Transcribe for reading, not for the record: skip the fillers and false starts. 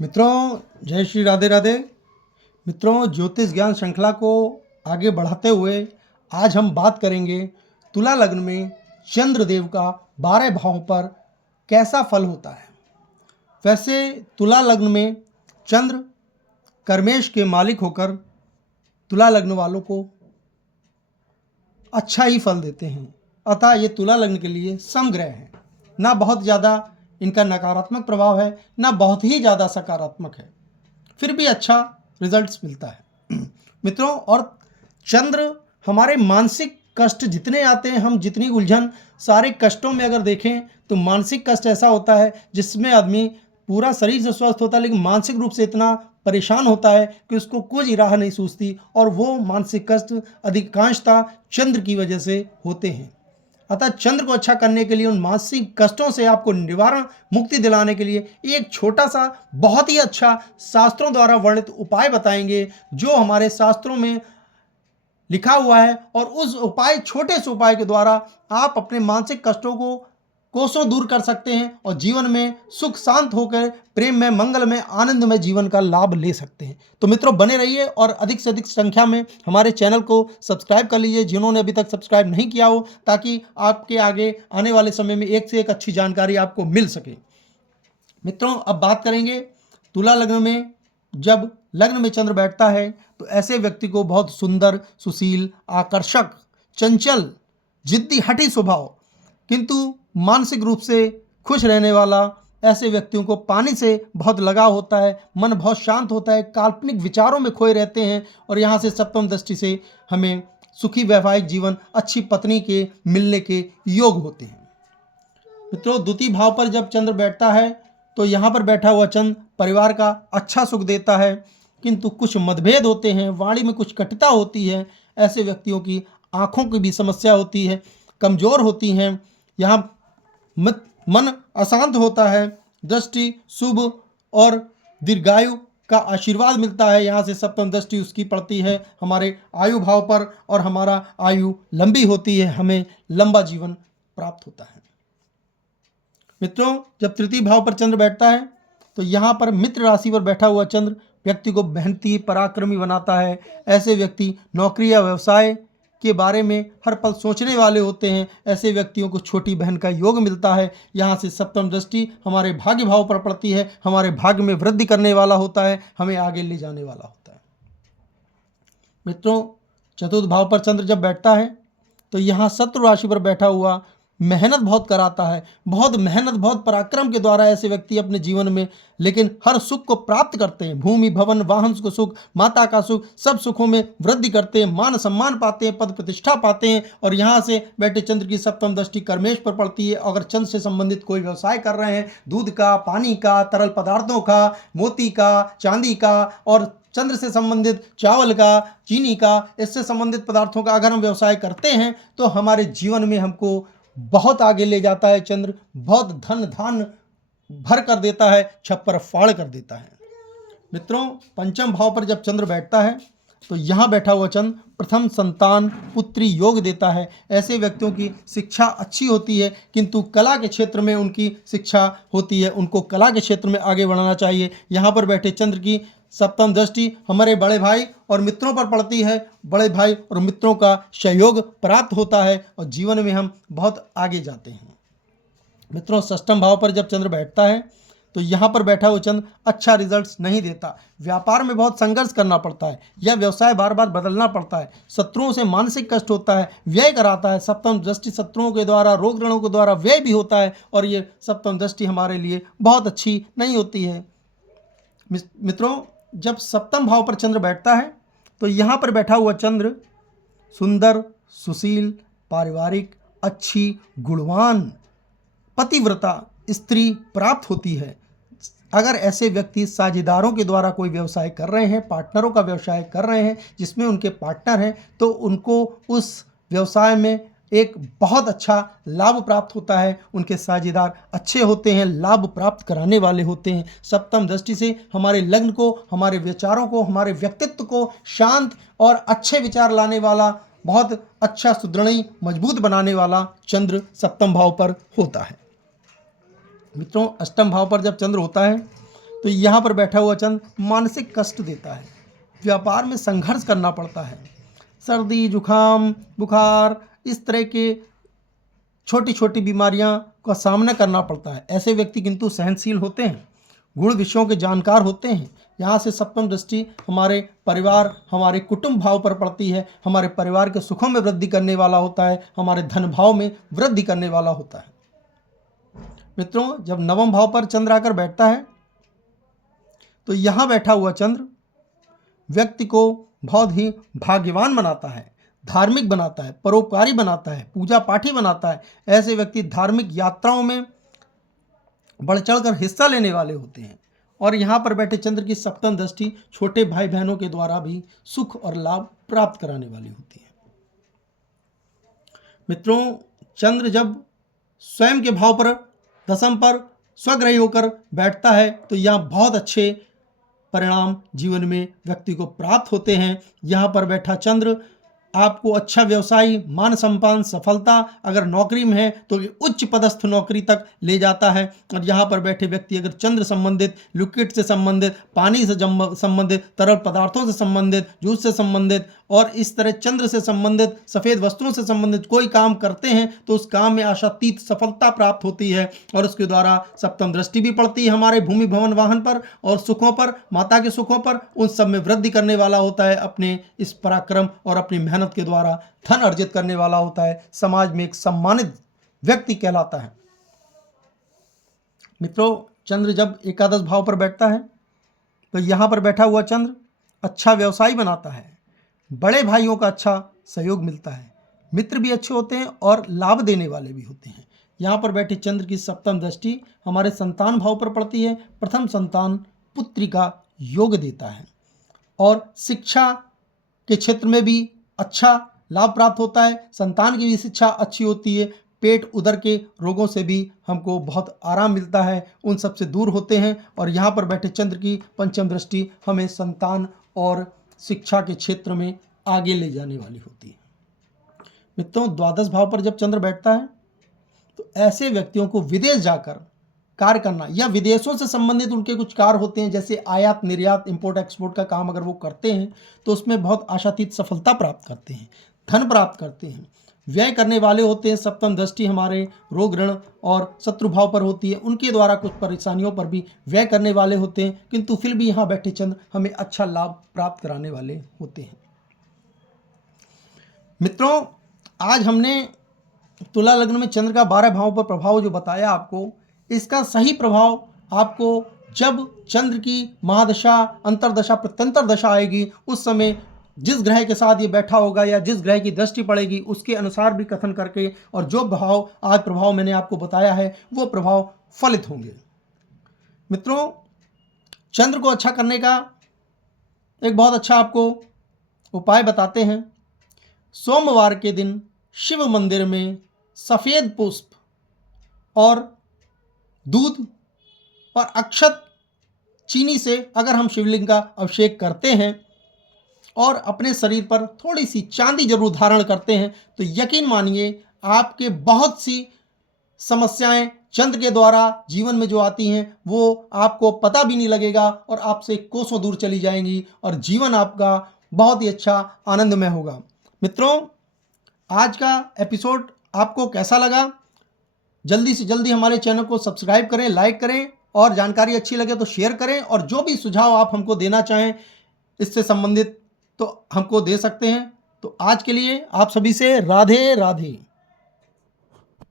मित्रों, जय श्री राधे राधे। मित्रों, ज्योतिष ज्ञान श्रृंखला को आगे बढ़ाते हुए आज हम बात करेंगे तुला लग्न में चंद्रदेव का 12 भावों पर कैसा फल होता है। वैसे तुला लग्न में चंद्र कर्मेश के मालिक होकर तुला लग्न वालों को अच्छा ही फल देते हैं। अतः ये तुला लग्न के लिए समग्रह है, ना बहुत ज़्यादा इनका नकारात्मक प्रभाव है, ना बहुत ही ज़्यादा सकारात्मक है, फिर भी अच्छा रिजल्ट्स मिलता है। मित्रों, और चंद्र हमारे मानसिक कष्ट जितने आते हैं, हम जितनी उलझन सारे कष्टों में अगर देखें तो मानसिक कष्ट ऐसा होता है जिसमें आदमी पूरा शरीर से स्वस्थ होता है लेकिन मानसिक रूप से इतना परेशान होता है कि उसको कुछ राह नहीं सूझती, और वो मानसिक कष्ट अधिकांशतः चंद्र की वजह से होते हैं। अतः चंद्र को अच्छा करने के लिए, उन मानसिक कष्टों से आपको निवारण मुक्ति दिलाने के लिए एक छोटा सा बहुत ही अच्छा शास्त्रों द्वारा वर्णित उपाय बताएंगे, जो हमारे शास्त्रों में लिखा हुआ है। और उस उपाय, छोटे से उपाय के द्वारा आप अपने मानसिक कष्टों को कोसों दूर कर सकते हैं और जीवन में सुख शांत होकर प्रेम में, मंगल में, आनंद में जीवन का लाभ ले सकते हैं। तो मित्रों, बने रहिए और अधिक से अधिक संख्या में हमारे चैनल को सब्सक्राइब कर लीजिए जिन्होंने अभी तक सब्सक्राइब नहीं किया हो, ताकि आपके आगे आने वाले समय में एक से एक अच्छी जानकारी आपको मिल सके। मित्रों, अब बात करेंगे तुला लग्न में जब लग्न में चंद्र बैठता है तो ऐसे व्यक्ति को बहुत सुंदर, सुशील, आकर्षक, चंचल, जिद्दी, हठी स्वभाव, किंतु मानसिक रूप से खुश रहने वाला, ऐसे व्यक्तियों को पानी से बहुत लगाव होता है, मन बहुत शांत होता है, काल्पनिक विचारों में खोए रहते हैं। और यहाँ से सप्तम दृष्टि से हमें सुखी वैवाहिक जीवन, अच्छी पत्नी के मिलने के योग होते हैं। मित्रों, द्वितीय भाव पर जब चंद्र बैठता है तो यहाँ पर बैठा हुआ चंद्र परिवार का अच्छा सुख देता है, किंतु कुछ मतभेद होते हैं, वाणी में कुछ कटुता होती है, ऐसे व्यक्तियों की आँखों की भी समस्या होती है, कमज़ोर होती हैं, यहाँ मन अशांत होता है, दृष्टि शुभ और दीर्घायु का आशीर्वाद मिलता है। यहाँ से सप्तम दृष्टि उसकी पड़ती है हमारे आयु भाव पर, और हमारा आयु लंबी होती है, हमें लंबा जीवन प्राप्त होता है। मित्रों, जब तृतीय भाव पर चंद्र बैठता है तो यहाँ पर मित्र राशि पर बैठा हुआ चंद्र व्यक्ति को मेहनती, पराक्रमी बनाता है। ऐसे व्यक्ति नौकरी या व्यवसाय के बारे में हर पल सोचने वाले होते हैं। ऐसे व्यक्तियों को छोटी बहन का योग मिलता है। यहाँ से सप्तम दृष्टि हमारे भाग्य भाव पर पड़ती है, हमारे भाग्य में वृद्धि करने वाला होता है, हमें आगे ले जाने वाला होता है। मित्रों, चतुर्थ भाव पर चंद्र जब बैठता है तो यहाँ शत्रु राशि पर बैठा हुआ मेहनत बहुत कराता है, बहुत मेहनत, बहुत पराक्रम के द्वारा ऐसे व्यक्ति अपने जीवन में लेकिन हर सुख को प्राप्त करते हैं। भूमि, भवन, वाहन को सुख, माता का सुख, सब सुखों में वृद्धि करते हैं, मान सम्मान पाते हैं, पद प्रतिष्ठा पाते हैं। और यहाँ से बैठे चंद्र की सप्तम दृष्टि कर्मेश पर पड़ती है। अगर चंद्र से संबंधित कोई व्यवसाय कर रहे हैं, दूध का, पानी का, तरल पदार्थों का, मोती का, चांदी का, और चंद्र से संबंधित चावल का, चीनी का, इससे संबंधित पदार्थों का अगर हम व्यवसाय करते हैं तो हमारे जीवन में हमको बहुत आगे ले जाता है। चंद्र बहुत धन धान भर कर देता है, छप्पर फाड़ कर देता है। मित्रों, पंचम भाव पर जब चंद्र बैठता है तो यहाँ बैठा हुआ चंद्र प्रथम संतान, पुत्री योग देता है। ऐसे व्यक्तियों की शिक्षा अच्छी होती है, किंतु कला के क्षेत्र में उनकी शिक्षा होती है, उनको कला के क्षेत्र में आगे बढ़ाना चाहिए। यहाँ पर बैठे चंद्र की सप्तम दृष्टि हमारे बड़े भाई और मित्रों पर पड़ती है। बड़े भाई और मित्रों का सहयोग प्राप्त होता है और जीवन में हम बहुत आगे जाते हैं। मित्रों, षष्ठम भाव पर जब चंद्र बैठता है तो यहाँ पर बैठा हुआ चंद्र अच्छा रिजल्ट्स नहीं देता। व्यापार में बहुत संघर्ष करना पड़ता है, या व्यवसाय बार बार बदलना पड़ता है, शत्रुओं से मानसिक कष्ट होता है, व्यय कराता है। सप्तम दृष्टि शत्रुओं के द्वारा, रोग ऋणों के द्वारा व्यय भी होता है, और ये सप्तम दृष्टि हमारे लिए बहुत अच्छी नहीं होती है। मित्रों, जब सप्तम भाव पर चंद्र बैठता है तो यहाँ पर बैठा हुआ चंद्र सुंदर, सुशील, पारिवारिक, अच्छी, गुणवान, पतिव्रता स्त्री प्राप्त होती है। अगर ऐसे व्यक्ति साझेदारों के द्वारा कोई व्यवसाय कर रहे हैं, पार्टनरों का व्यवसाय कर रहे हैं जिसमें उनके पार्टनर हैं, तो उनको उस व्यवसाय में एक बहुत अच्छा लाभ प्राप्त होता है। उनके साझेदार अच्छे होते हैं, लाभ प्राप्त कराने वाले होते हैं। सप्तम दृष्टि से हमारे लग्न को, हमारे विचारों को, हमारे व्यक्तित्व को शांत और अच्छे विचार लाने वाला, बहुत अच्छा, सुदृढ़, मजबूत बनाने वाला चंद्र सप्तम भाव पर होता है। मित्रों, अष्टम भाव पर जब चंद्र होता है तो यहाँ पर बैठा हुआ चंद्र मानसिक कष्ट देता है, व्यापार में संघर्ष करना पड़ता है, सर्दी जुखाम बुखार इस तरह के छोटी छोटी बीमारियां का सामना करना पड़ता है। ऐसे व्यक्ति किंतु सहनशील होते हैं, गुण विषयों के जानकार होते हैं। यहाँ से सप्तम दृष्टि हमारे परिवार हमारे कुटुंब भाव पर पड़ती है, हमारे परिवार के सुखों में वृद्धि करने वाला होता है, हमारे धन भाव में वृद्धि करने वाला होता है। मित्रों, जब नवम भाव पर चंद्र आकर बैठता है तो यहाँ बैठा हुआ चंद्र व्यक्ति को बहुत ही भाग्यवान बनाता है, धार्मिक बनाता है, परोपकारी बनाता है, पूजा पाठी बनाता है। ऐसे व्यक्ति धार्मिक यात्राओं में बढ़ चढ़कर हिस्सा लेने वाले होते हैं। और यहाँ पर बैठे चंद्र की सप्तम दृष्टि छोटे भाई बहनों के द्वारा भी सुख और लाभ प्राप्त कराने वाली होती है। मित्रों, चंद्र जब स्वयं के भाव पर दशम पर स्वग्रही होकर बैठता है तो यहाँ बहुत अच्छे परिणाम जीवन में व्यक्ति को प्राप्त होते हैं। यहाँ पर बैठा चंद्र आपको अच्छा व्यवसाय मान सम्मान सफलता अगर नौकरी में है तो उच्च पदस्थ नौकरी तक ले जाता है। और यहाँ पर बैठे व्यक्ति अगर चंद्र संबंधित लिक्विड से संबंधित पानी से संबंधित तरल पदार्थों से संबंधित जूस से संबंधित और इस तरह चंद्र से संबंधित सफ़ेद वस्तुओं से संबंधित कोई काम करते हैं तो उस काम में आशातीत सफलता प्राप्त होती है और उसके द्वारा सप्तम दृष्टि भी पड़ती है हमारे भूमि भवन वाहन पर और सुखों पर, माता के सुखों पर, उन सब में वृद्धि करने वाला होता है। अपने इस पराक्रम और अपनी मेहनत के द्वारा धन अर्जित करने वाला होता है, समाज में एक सम्मानित व्यक्ति कहलाता है। मित्रों, चंद्र जब एकादश भाव पर बैठता है तो यहाँ पर बैठा हुआ चंद्र अच्छा व्यवसाय बनाता है, बड़े भाइयों का अच्छा सहयोग मिलता है, मित्र भी अच्छे होते हैं और लाभ देने वाले भी होते हैं। यहाँ पर बैठे चंद्र की सप्तम दृष्टि हमारे संतान भाव पर पड़ती है, प्रथम संतान पुत्री का योग देता है और शिक्षा के क्षेत्र में भी अच्छा लाभ प्राप्त होता है, संतान की भी शिक्षा अच्छी होती है, पेट उदर के रोगों से भी हमको बहुत आराम मिलता है, उन सब से दूर होते हैं। और यहाँ पर बैठे चंद्र की पंचम दृष्टि हमें संतान और शिक्षा के क्षेत्र में आगे ले जाने वाली होती है। मित्रों, द्वादश भाव पर जब चंद्र बैठता है तो ऐसे व्यक्तियों को विदेश जाकर कार्य करना या विदेशों से संबंधित उनके कुछ कार्य होते हैं, जैसे आयात निर्यात इंपोर्ट एक्सपोर्ट का काम अगर वो करते हैं तो उसमें बहुत आशातीत सफलता प्राप्त करते हैं, धन प्राप्त करते हैं, व्यय करने वाले होते हैं। सप्तम दृष्टि हमारे रोग ऋण और शत्रु भाव पर होती है, उनके द्वारा कुछ परेशानियों पर भी व्यय करने वाले होते हैं, किंतु फिर भी यहाँ बैठे चंद्र हमें अच्छा लाभ प्राप्त कराने वाले होते हैं। मित्रों, आज हमने तुला लग्न में चंद्र का 12 भावों पर प्रभाव जो बताया आपको, इसका सही प्रभाव आपको जब चंद्र की महादशा अंतरदशा प्रत्यंतर दशा आएगी उस समय जिस ग्रह के साथ ये बैठा होगा या जिस ग्रह की दृष्टि पड़ेगी उसके अनुसार भी कथन करके और जो भाव आज प्रभाव मैंने आपको बताया है वो प्रभाव फलित होंगे। मित्रों, चंद्र को अच्छा करने का एक बहुत अच्छा आपको उपाय बताते हैं। सोमवार के दिन शिव मंदिर में सफ़ेद पुष्प और दूध और अक्षत चीनी से अगर हम शिवलिंग का अभिषेक करते हैं और अपने शरीर पर थोड़ी सी चांदी जरूर धारण करते हैं तो यकीन मानिए आपके बहुत सी समस्याएं चंद्र के द्वारा जीवन में जो आती हैं वो आपको पता भी नहीं लगेगा और आपसे कोसों दूर चली जाएंगी और जीवन आपका बहुत ही अच्छा आनंदमय होगा। मित्रों, आज का एपिसोड आपको कैसा लगा? जल्दी से जल्दी हमारे चैनल को सब्सक्राइब करें, लाइक करें और जानकारी अच्छी लगे तो शेयर करें और जो भी सुझाव आप हमको देना चाहें इससे संबंधित तो हमको दे सकते हैं। तो आज के लिए आप सभी से राधे राधे।